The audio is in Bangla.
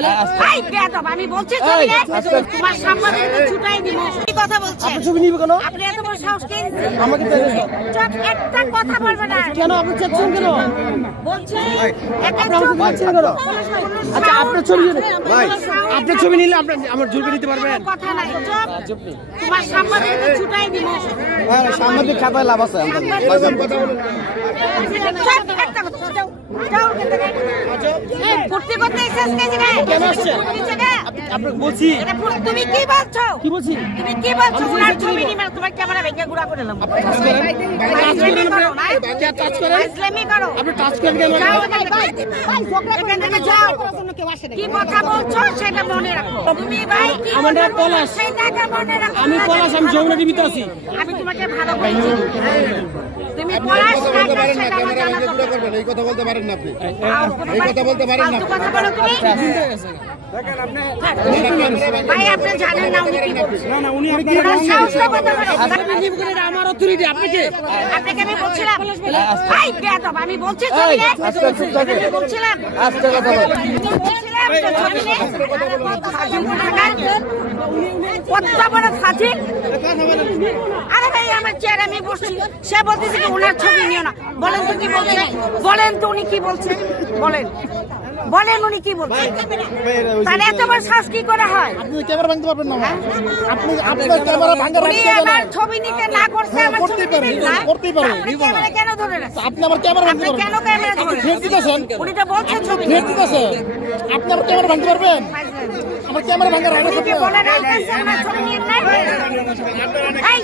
এই বেয়াদব, আমি বলছি ছবি নে, তোমার সাংবাদিককে ছুটাই দিব। কি কথা বলছেন? আপনি ছবি নিবে কেন? আপনি এত বড় সাহস কে দিয়েছে? আমাকে চুপ, একটা কথা বলবে না। কেন আপনি চাচ্ছেন কেন? বলছি একটা আপনি আমাকে পাচ্ছেন কেন? আচ্ছা আপনার ছবি ভাই, আপনার ছবি নিলে আপনি আমার ঝুলকে নিতে পারবেন? কথা নাই, চুপ। তোমার সাংবাদিককে ছুটাই দিব। হ্যাঁ, সাংবাদিক খাতায় লাভ আছে। চুপ, একটা কথা, যাও, যাও। এই, ফুর্তি করতে এসেছিস কি জায়গায়? কেন আসছেন? কি জায়গায়? আপনাকে বলছি। এটা তুমি কি বলছো? কি বলছি? তুমি কি বলছো? ওনার ছবি নিবে, তোমার ক্যামেরা ভেঙে গুড়া করে দিলাম। টাচ করেন। টাচ করেন আপনি। কে টাচ করেন? ইসলামি করো। আপনি টাচ করেন কেন? যাও এখান থেকে। এখান থেকে যাও। কি কথা বলছো সেটা মনে রাখো। তুমি ভাই কি আমার নাম কথা পলাশ। বলছো সেটা মনে রাখো। আমি পলাশ, আমি যমুনা টিভিতে আছি। আমি তোমাকে ভালো বলছি। তুমি পলাশ না সেটা আমার জানা দরকার। এই কথা বলতে পারেন না আপনি। এই কথা বলতে পারেন না। কথা বলো তুমি। ভাই আপনি জানেন না উনি কি বলছেন? না না, উনি আপনি ওনার সাহসটা কত বড়? আপনি নিব করে এটা আমার অথরিটি। আপনি কে? আপনাকে আমি বলছিলাম এই বেয়াদব, আমি বলছি ছবি নে। আমি বলছিলাম আস্তে কথা বল। বলছিলাম যে ছবি নে। কত বড় ফাজিল। আরে ভাই আমার চেয়ারে আমি বসছি, সে বলতেছে কি ওনার ছবি নিও না। বলেন তো কি বলছেন? বলেন তো উনি কি বলছেন? বলেন বলেন উনি কি বলছেন? তাহলে এত বড় সাহস কি করে হয়? আপনি ক্যামেরা ভাঙতে পারবেন না। আপনি আপনার ক্যামেরা ভাঙার উনি আমার ছবি নিতে না করছে, আমার ছবি করতেই পারে, নিবেন না। করতেই পারে, আপনি নিব না। ক্যামেরা কেন ধরে রাখছেন? আপনি আমার ক্যামেরা ভাঙতে আপনি পারবেন কেন ক্যামেরা ধরে ফের দিতেছেন। উনি তো বলছেন ছবি ফের দিতেছেন। আপনি আমার ক্যামেরা ভাঙতে পারবেন? আমার ক্যামেরা ভাঙার আগে উনি কি বলে রাখছেন না ছবি নিয়ে নাই? এই